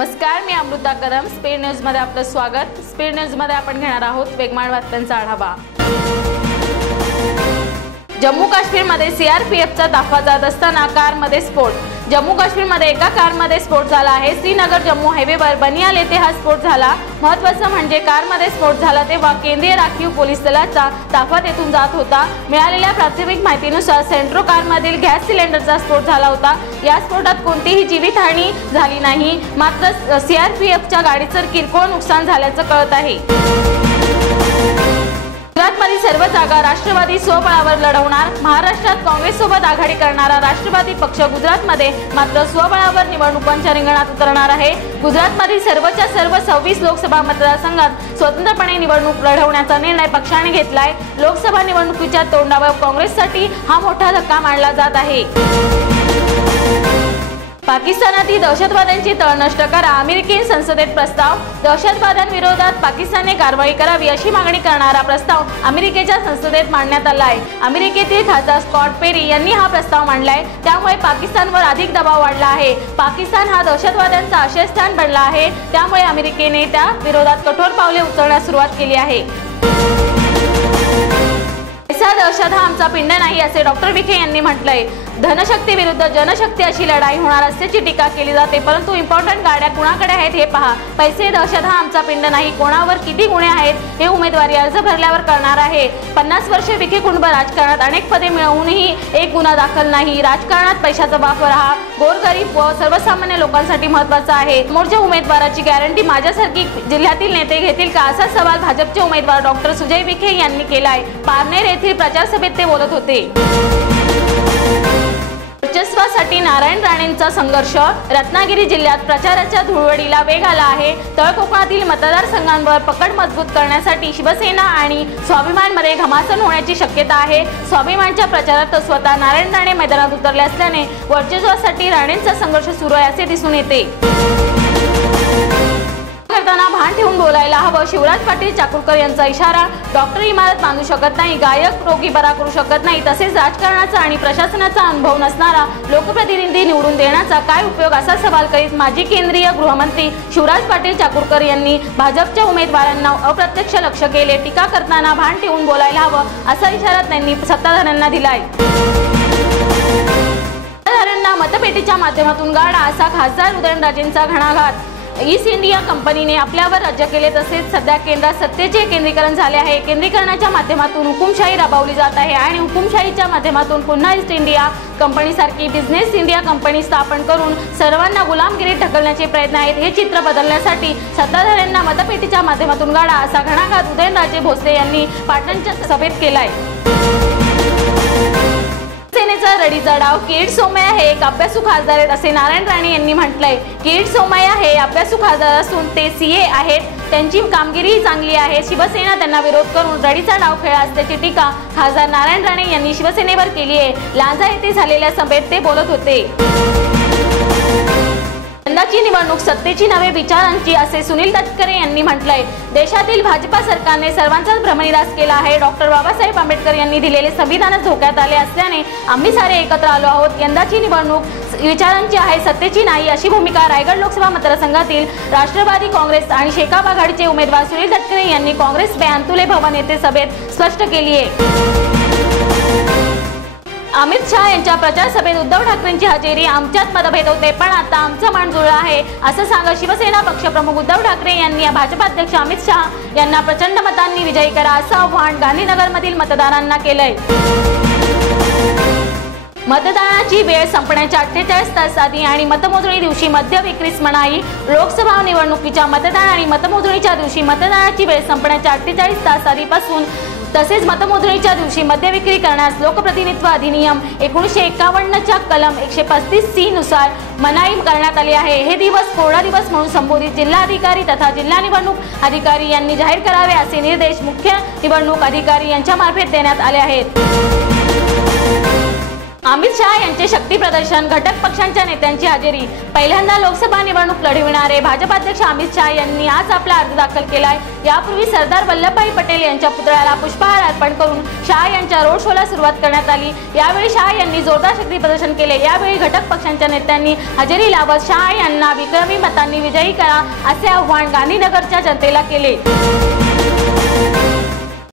नमस्कार, मी Amruta Kadam. Speed news मध्ये आपलं स्वागत. स्पीड न्यूज मध्ये आपण घेणार आहोत वेगवान बातम्यांचा आढावा. जम्मू काश्मीर मध्ये सीआरपीएफचा ताफा जात असताना कारमध्ये स्फोट. जम्मू काश्मीर मध्ये एका कारमध्ये स्फोट झाला आहे. श्रीनगर जम्मू हायवेवर बनियाल येथे हा स्फोट झाला. महत्त्वाचं म्हणजे कारमध्ये स्फोट झाला तेव्हा केंद्रीय राखीव पोलीस दलाचा ताफा तेथून जात होता. मिळालेल्या प्राथमिक माहितीनुसार सेंट्रो कारमधील गॅस सिलेंडरचा स्फोट झाला होता. या स्फोटात कोणतीही जीवितहानी झाली नाही, मात्र सीआरपीएफच्या गाडीचं किरकोळ नुकसान झाल्याचं कळत आहे. गुजरातमधील सर्व जागा राष्ट्रवादी स्वबळावर लढवणार. महाराष्ट्रात काँग्रेससोबत आघाडी करणारा राष्ट्रवादी पक्ष गुजरातमध्ये मात्र स्वबळावर निवडणुकांच्या रिंगणात उतरणार आहे. गुजरातमधील सर्वच्या सर्व 26 लोकसभा मतदारसंघात स्वतंत्रपणे निवडणूक लढवण्याचा निर्णय पक्षाने घेतलाय. लोकसभा निवडणुकीच्या तोंडावर काँग्रेससाठी हा मोठा धक्का मानला जात आहे. पाकिस्तानातील दहशतवाद्यांची तळ नष्ट करा. अमेरिकी संसदेत प्रस्ताव. दहशतवाद्यांविरोधात पाकिस्तानने कारवाई करावी अशी मागणी करणारा प्रस्ताव अमेरिकेच्या संसदेत मांडण्यात आला आहे. अमेरिकेतील खासदार स्कॉट पेरी यांनी हा प्रस्ताव मांडलाय. त्यामुळे पाकिस्तानवर अधिक दबाव वाढला आहे. पाकिस्तान हा दहशतवाद्यांचा आश्रयस्थान बनला आहे. त्यामुळे अमेरिकेने त्या विरोधात कठोर पावले उचलण्यास सुरुवात केली आहे. पैसा दहशत हा आमचा पिंड नाही असे डॉक्टर विखे यांनी म्हटलंय. धनशक्ती विरुद्ध जनशक्ती अशी लढाई होणार असल्याची टीका केली जाते, परंतु इम्पॉर्टंट गाड्या कुणाकडे आहेत हे पहा. पैसे दहशत हा आमचा पिंड नाही. कोणावर किती गुन्हे आहेत हे उमेदवारी अर्ज भरल्यावर कळणार आहे. 50 वर्षे विखे कुटुंब राजकारणात अनेक पदे मिळवूनही एक गुन्हा दाखल नाही. राजकारणात पैशाचा वापर हा गोरगरीब व सर्वसामान्य लोकांसाठी महत्त्वाचा आहे. समोरच्या उमेदवाराची गॅरंटी माझ्यासारखी जिल्ह्यातील नेते घेतील का, असा सवाल भाजपचे उमेदवार डॉक्टर सुजय विखे यांनी केलाय. पारनेर येथील प्रचार सभेत ते बोलत होते. वर्चस्वासाठी नारायण राणेंचा संघर्ष. रत्नागिरी जिल्ह्यात प्रचाराच्या धुळवडीला वेग आला आहे. तळ कोकणातील मतदारसंघांवर पकड मजबूत करण्यासाठी शिवसेना आणि स्वाभिमानमध्ये घमासान होण्याची शक्यता आहे. स्वाभिमानच्या प्रचारात स्वतः नारायण राणे मैदानात उतरले असल्याने वर्चस्वासाठी राणेंचा संघर्ष सुरू आहे असे दिसून येते. करताना भान ठेवून बोलायला हवं. शिवराज पाटील चाकूरकर यांचा इशारा. डॉक्टर इमारत बांधू शकत नाही, गायक रोगी बरा करू शकत नाही, तसेच राजकारणाचा आणि प्रशासनाचा अनुभव नसणारा लोकप्रतिनिधी निवडून देण्याचा काय उपयोग, असा सवाल करीत माजी केंद्रीय गृहमंत्री शिवराज पाटील चाकूरकर यांनी भाजपच्या उमेदवारांना अप्रत्यक्ष लक्ष्य केले. टीका करताना भान ठेवून बोलायला हवं असा इशारा त्यांनी सत्ताधाऱ्यांना दिलाय. सत्ताधाऱ्यांना मतपेटीच्या माध्यमातून गाडा, असा खासदार उदयनराजेंचा घणाघात. ईस्ट इंडिया कंपनीने आपल्यावर राज्य केले, तसेच सध्या केंद्रात सत्तेचे केंद्रीकरण झाले आहे. केंद्रीकरणाच्या माध्यमातून हुकुमशाही राबवली जात आहे आणि हुकुमशाहीच्या माध्यमातून पुन्हा ईस्ट इंडिया कंपनीसारखी बिझनेस इंडिया कंपनी स्थापन करून सर्वांना गुलामगिरीत ढकलण्याचे प्रयत्न आहेत. हे चित्र बदलण्यासाठी सत्ताधाऱ्यांना मतपेटीच्या माध्यमातून गाडा, असा घणाघात उदयनराजे भोसले यांनी पाटणच्या सभेत केलाय. सेनेचा रडीचा डाव. किरीट सोमय्या हे एक अभ्यासू खासदार आहेत असे नारायण राणे यांनी म्हटलंय. किरीट सोमय्या हे अभ्यासू खासदार असून ते सीए आहेत. त्यांची कामगिरी चांगली आहे. शिवसेना त्यांना विरोध करून रडीचा डाव खेळला असल्याची टीका खासदार नारायण राणे यांनी शिवसेनेवर केली आहे. लांजा येथे झालेल्या सभेत ते बोलत होते. यंदाची निवडणूक सत्तेची नव्हे विचारांची असे सुनील तटकरे यांनी म्हटलंय. देशातील भाजपा सरकारने सर्वांचाच भ्रमनिरास केला आहे. डॉक्टर बाबासाहेब आंबेडकर यांनी दिलेले संविधानच धोक्यात आले असल्याने आम्ही सारे एकत्र आलो आहोत. यंदाची निवडणूक विचारांची आहे, सत्तेची नाही, अशी भूमिका रायगड लोकसभा मतदारसंघातील राष्ट्रवादी काँग्रेस आणि शेकाप आघाडीचे उमेदवार सुनील तटकरे यांनी काँग्रेस अंतुले भवन येथे सभेत स्पष्ट केली आहे. अमित शहा यांच्या प्रचार सभेत उद्धव ठाकरेंची हजेरी. आमच्यात मतभेद होते, पण आता आमचं मन जुळलं आहे असं सांगत शिवसेना पक्षप्रमुख उद्धव ठाकरे यांनी भाजपाध्यक्ष अमित शहा यांना प्रचंड मतांनी विजयी करा असं आवाहन गांधीनगरमधील मतदारांना केलंय. मतदानाची वेळ संपण्याच्या 48 तास आधी आणि मतमोजणी दिवशी मद्य विक्रीस मनाई. लोकसभा निवडणुकीच्या मतदान आणि मतमोजणीच्या दिवसी मतदानाची वेळ संपण्याच्या 48 तास आधीपासून तसेच मतमोजणीच्या दिवशी मद्य विक्री करण्यास लोकप्रतिनिधित्व अधिनियम 1951च्या कलम 135C नुसार मनाई करण्यात आली आहे. हे दिवस कोरडा दिवस म्हणून संबोधित जिल्हाधिकारी तथा जिल्हा निवडणूक अधिकारी यांनी जाहीर करावे असे निर्देश मुख्य निवडणूक अधिकारी यांच्या मार्फत देण्यात आले आहेत. अमित शहा यांचे शक्ती प्रदर्शन, घटक पक्षांच्या नेत्यांची हजेरी। पहिल्यांदा लोकसभा निवडणूक लढविणारे भाजपाध्यक्ष अमित शहा यांनी आज आपला अर्ज दाखल केलाय। यापूर्वी सरदार वल्लभभाई पटेल यांच्या पुतळ्याला पुष्पहार अर्पण करून शहा यांच्या रोड शोला सुरुवात करण्यात आली। यावेळी शहा यांनी जोरदार शक्ती प्रदर्शन केले। यावेळी घटक पक्षांच्या नेत्यांनी हजेरी लावत शहा यांना विक्रमी मतांनी विजयी करा असे आवाहन गांधीनगरच्या जनतेला केले।